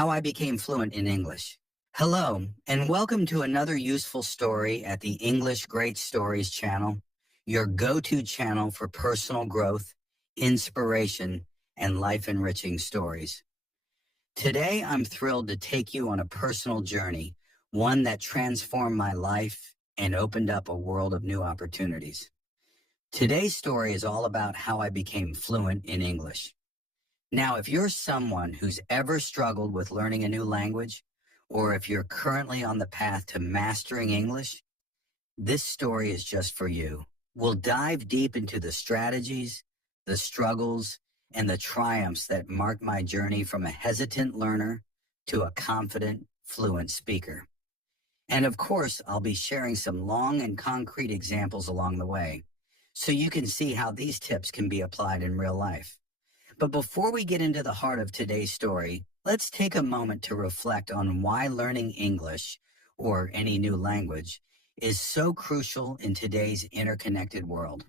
How I Became Fluent in English. Hello, and welcome to another useful story at the English Great Stories channel, your go-to channel for personal growth, inspiration, and life-enriching stories. Today, I'm thrilled to take you on a personal journey, one that transformed my life and opened up a world of new opportunities. Today's story is all about how I became fluent in English. Now, if you're someone who's ever struggled with learning a new language, or if you're currently on the path to mastering English, this story is just for you. We'll dive deep into the strategies, the struggles, and the triumphs that marked my journey from a hesitant learner to a confident, fluent speaker. And of course, I'll be sharing some long and concrete examples along the way, so you can see how these tips can be applied in real life. But before we get into the heart of today's story, let's take a moment to reflect on why learning English, or any new language, is so crucial in today's interconnected world.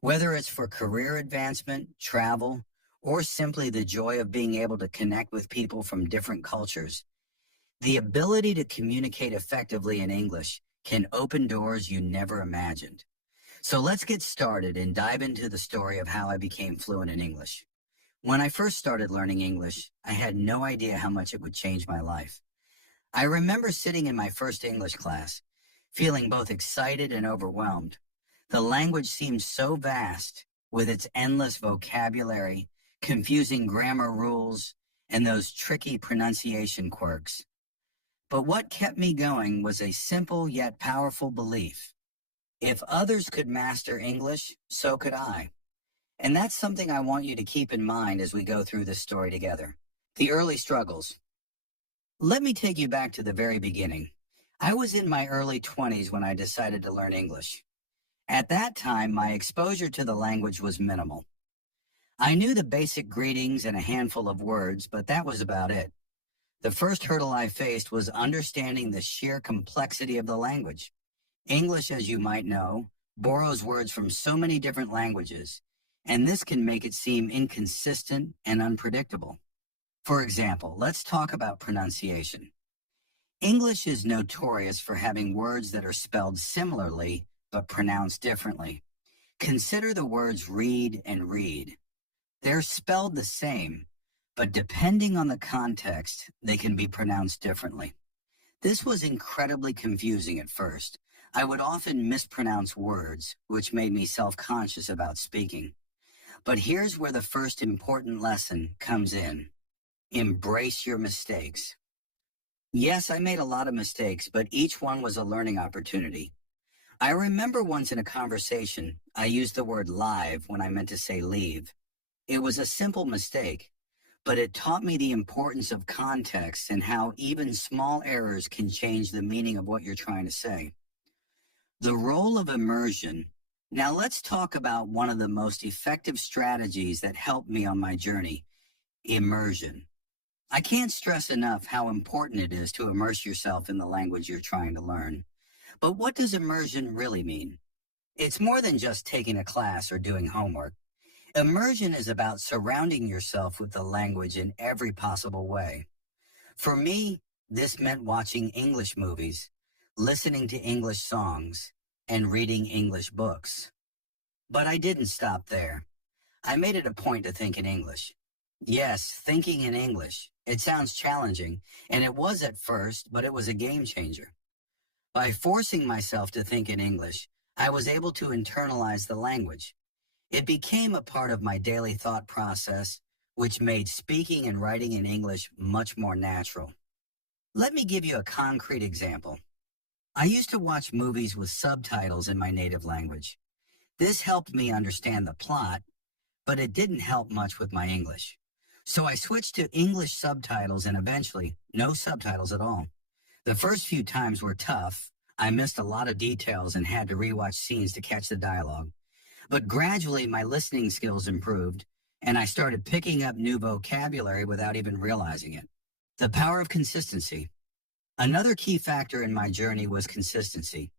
Whether it's for career advancement, travel, or simply the joy of being able to connect with people from different cultures, the ability to communicate effectively in English can open doors you never imagined. So let's get started and dive into the story of how I became fluent in English. When I first started learning English, I had no idea how much it would change my life. I remember sitting in my first English class, feeling both excited and overwhelmed. The language seemed so vast, with its endless vocabulary, confusing grammar rules, and those tricky pronunciation quirks. But what kept me going was a simple yet powerful belief. If others could master English, so could I. And that's something I want you to keep in mind as we go through this story together. The early struggles. Let me take you back to the very beginning. I was in my early 20s when I decided to learn English. At that time, my exposure to the language was minimal. I knew the basic greetings and a handful of words, but that was about it. The first hurdle I faced was understanding the sheer complexity of the language. English, as you might know, borrows words from so many different languages, and this can make it seem inconsistent and unpredictable. For example, let's talk about pronunciation. English is notorious for having words that are spelled similarly but pronounced differently. Consider the words read and read. They're spelled the same, but depending on the context, they can be pronounced differently. This was incredibly confusing at first. I would often mispronounce words, which made me self-conscious about speaking. But here's where the first important lesson comes in. Embrace your mistakes. Yes, I made a lot of mistakes, but each one was a learning opportunity. I remember once in a conversation, I used the word live when I meant to say leave. It was a simple mistake, but it taught me the importance of context and how even small errors can change the meaning of what you're trying to say. The role of immersion. Now let's talk about one of the most effective strategies that helped me on my journey, immersion. I can't stress enough how important it is to immerse yourself in the language you're trying to learn. But what does immersion really mean? It's more than just taking a class or doing homework. Immersion is about surrounding yourself with the language in every possible way. For me, this meant watching English movies, listening to English songs, and reading English books. But I didn't stop there. I made it a point to think in English. Yes, thinking in English. It sounds challenging, and it was at first, but it was a game changer. By forcing myself to think in English, I was able to internalize the language. It became a part of my daily thought process, which made speaking and writing in English much more natural. Let me give you a concrete example. I used to watch movies with subtitles in my native language. This helped me understand the plot, but it didn't help much with my English. So I switched to English subtitles and eventually no subtitles at all. The first few times were tough. I missed a lot of details and had to rewatch scenes to catch the dialogue. But gradually my listening skills improved, and I started picking up new vocabulary without even realizing it. The power of consistency. Another key factor in my journey was consistency.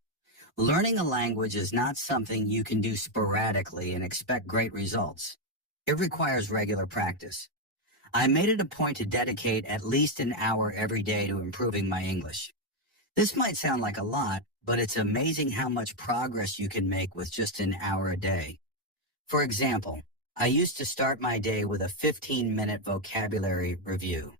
Learning a language is not something you can do sporadically and expect great results. It requires regular practice. I made it a point to dedicate at least an hour every day to improving my English. This might sound like a lot, but it's amazing how much progress you can make with just an hour a day. For example, I used to start my day with a 15-minute vocabulary review.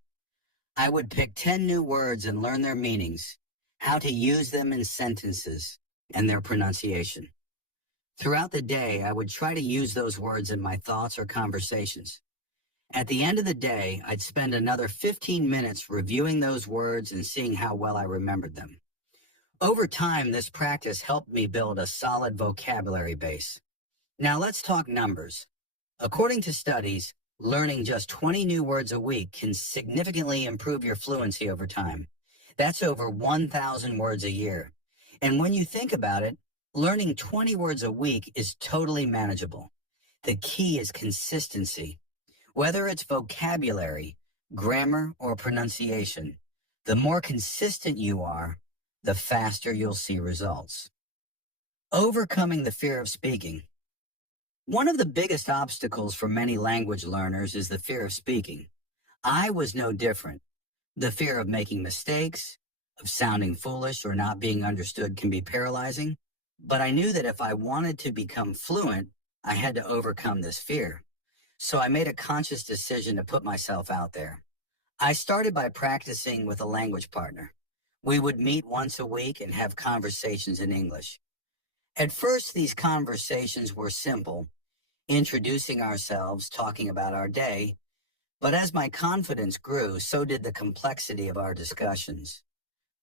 I would pick 10 new words and learn their meanings, how to use them in sentences, and their pronunciation. Throughout the day, I would try to use those words in my thoughts or conversations. At the end of the day, I'd spend another 15 minutes reviewing those words and seeing how well I remembered them. Over time, this practice helped me build a solid vocabulary base. Now let's talk numbers. According to studies, learning just 20 new words a week can significantly improve your fluency over time. That's over 1,000 words a year. And when you think about it, learning 20 words a week is totally manageable. The key is consistency. Whether it's vocabulary, grammar, or pronunciation, the more consistent you are, the faster you'll see results. Overcoming the fear of speaking. One of the biggest obstacles for many language learners is the fear of speaking. I was no different. The fear of making mistakes, of sounding foolish or not being understood can be paralyzing, but I knew that if I wanted to become fluent, I had to overcome this fear. So I made a conscious decision to put myself out there. I started by practicing with a language partner. We would meet once a week and have conversations in English. At first, these conversations were simple, introducing ourselves, talking about our day, but as my confidence grew, so did the complexity of our discussions.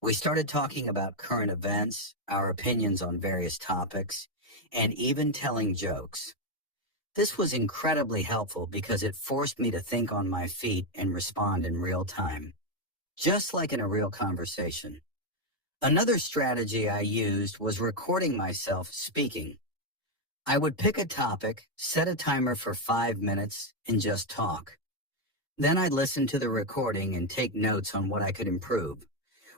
We started talking about current events, our opinions on various topics, and even telling jokes. This was incredibly helpful because it forced me to think on my feet and respond in real time, just like in a real conversation. Another strategy I used was recording myself speaking. I would pick a topic, set a timer for 5 minutes, and just talk. Then I'd listen to the recording and take notes on what I could improve,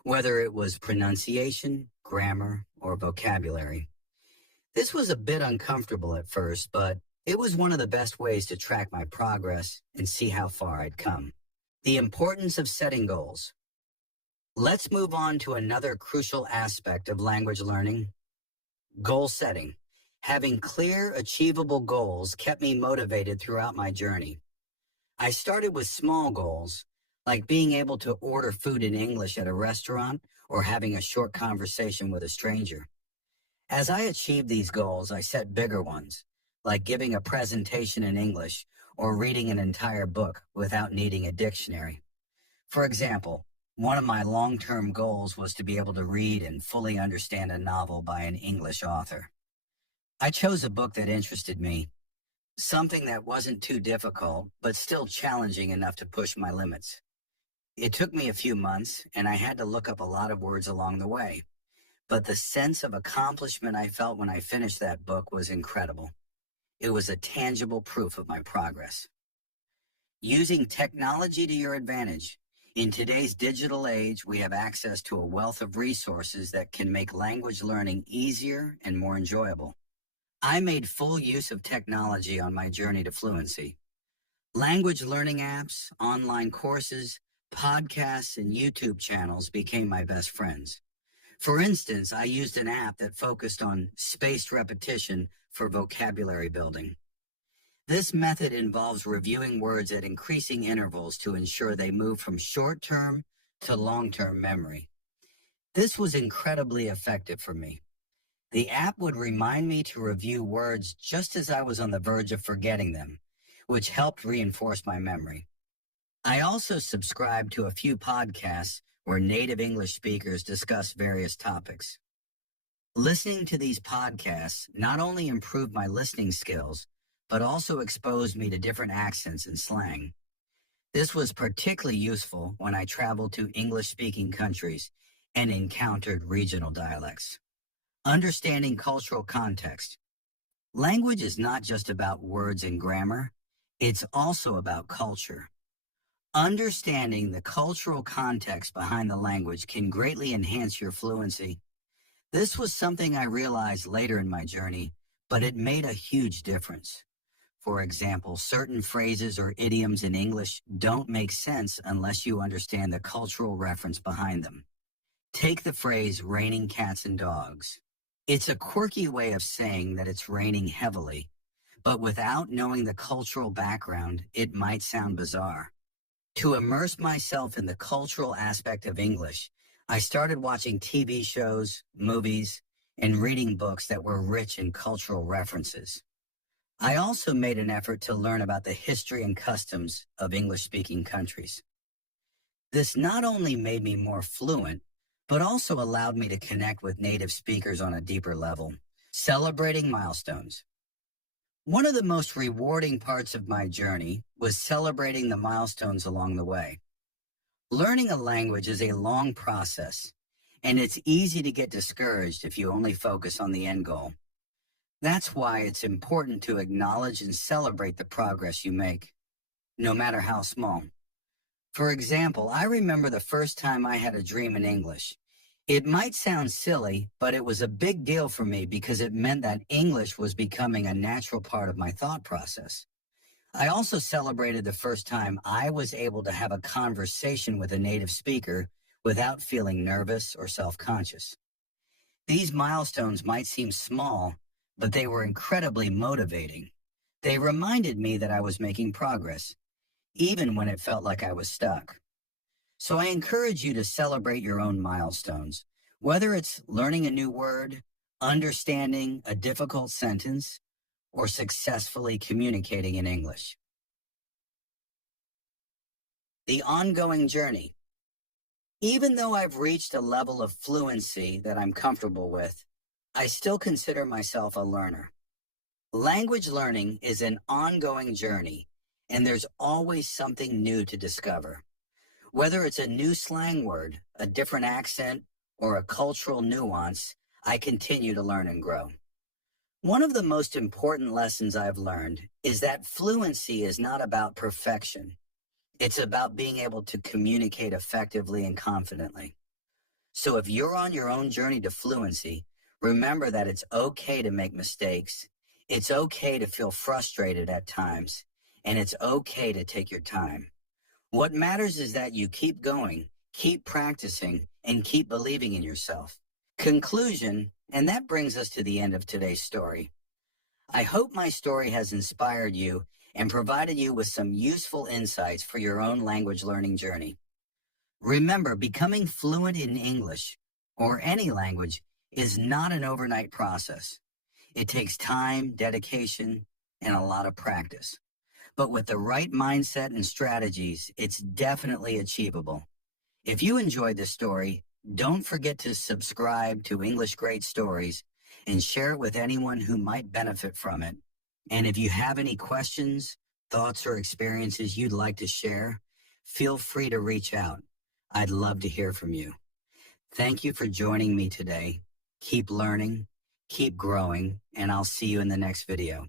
whether it was pronunciation, grammar, or vocabulary. This was a bit uncomfortable at first, but it was one of the best ways to track my progress and see how far I'd come. The importance of setting goals. Let's move on to another crucial aspect of language learning, goal setting. Having clear, achievable goals kept me motivated throughout my journey. I started with small goals, like being able to order food in English at a restaurant or having a short conversation with a stranger. As I achieved these goals, I set bigger ones, like giving a presentation in English or reading an entire book without needing a dictionary. For example, one of my long-term goals was to be able to read and fully understand a novel by an English author. I chose a book that interested me, something that wasn't too difficult, but still challenging enough to push my limits. It took me a few months, and I had to look up a lot of words along the way, but the sense of accomplishment I felt when I finished that book was incredible. It was a tangible proof of my progress. Using technology to your advantage. In today's digital age, we have access to a wealth of resources that can make language learning easier and more enjoyable. I made full use of technology on my journey to fluency. Language learning apps, online courses, podcasts, and YouTube channels became my best friends. For instance, I used an app that focused on spaced repetition for vocabulary building. This method involves reviewing words at increasing intervals to ensure they move from short-term to long-term memory. This was incredibly effective for me. The app would remind me to review words just as I was on the verge of forgetting them, which helped reinforce my memory. I also subscribed to a few podcasts where native English speakers discuss various topics. Listening to these podcasts not only improved my listening skills, but also exposed me to different accents and slang. This was particularly useful when I traveled to English-speaking countries and encountered regional dialects. Understanding cultural context. Language is not just about words and grammar, it's also about culture. Understanding the cultural context behind the language can greatly enhance your fluency. This was something I realized later in my journey, but it made a huge difference. For example, certain phrases or idioms in English don't make sense unless you understand the cultural reference behind them. Take the phrase raining cats and dogs. It's a quirky way of saying that it's raining heavily, but without knowing the cultural background, it might sound bizarre. To immerse myself in the cultural aspect of English, I started watching TV shows, movies, and reading books that were rich in cultural references. I also made an effort to learn about the history and customs of English-speaking countries. This not only made me more fluent, but also allowed me to connect with native speakers on a deeper level, celebrating milestones. One of the most rewarding parts of my journey was celebrating the milestones along the way. Learning a language is a long process, and it's easy to get discouraged if you only focus on the end goal. That's why it's important to acknowledge and celebrate the progress you make, no matter how small. For example, I remember the first time I had a dream in English. It might sound silly, but it was a big deal for me because it meant that English was becoming a natural part of my thought process. I also celebrated the first time I was able to have a conversation with a native speaker without feeling nervous or self-conscious. These milestones might seem small, but they were incredibly motivating. They reminded me that I was making progress, even when it felt like I was stuck. So I encourage you to celebrate your own milestones, whether it's learning a new word, understanding a difficult sentence, or successfully communicating in English. The ongoing journey. Even though I've reached a level of fluency that I'm comfortable with, I still consider myself a learner. Language learning is an ongoing journey, and there's always something new to discover. Whether it's a new slang word, a different accent, or a cultural nuance, I continue to learn and grow. One of the most important lessons I've learned is that fluency is not about perfection. It's about being able to communicate effectively and confidently. So if you're on your own journey to fluency, remember that it's okay to make mistakes. It's okay to feel frustrated at times, and it's okay to take your time. What matters is that you keep going, keep practicing, and keep believing in yourself. Conclusion, and that brings us to the end of today's story. I hope my story has inspired you and provided you with some useful insights for your own language learning journey. Remember, becoming fluent in English, or any language, is not an overnight process. It takes time, dedication, and a lot of practice. But with the right mindset and strategies, it's definitely achievable. If you enjoyed this story, don't forget to subscribe to English Great Stories and share it with anyone who might benefit from it. And if you have any questions, thoughts, or experiences you'd like to share, feel free to reach out. I'd love to hear from you. Thank you for joining me today. Keep learning, keep growing, and I'll see you in the next video.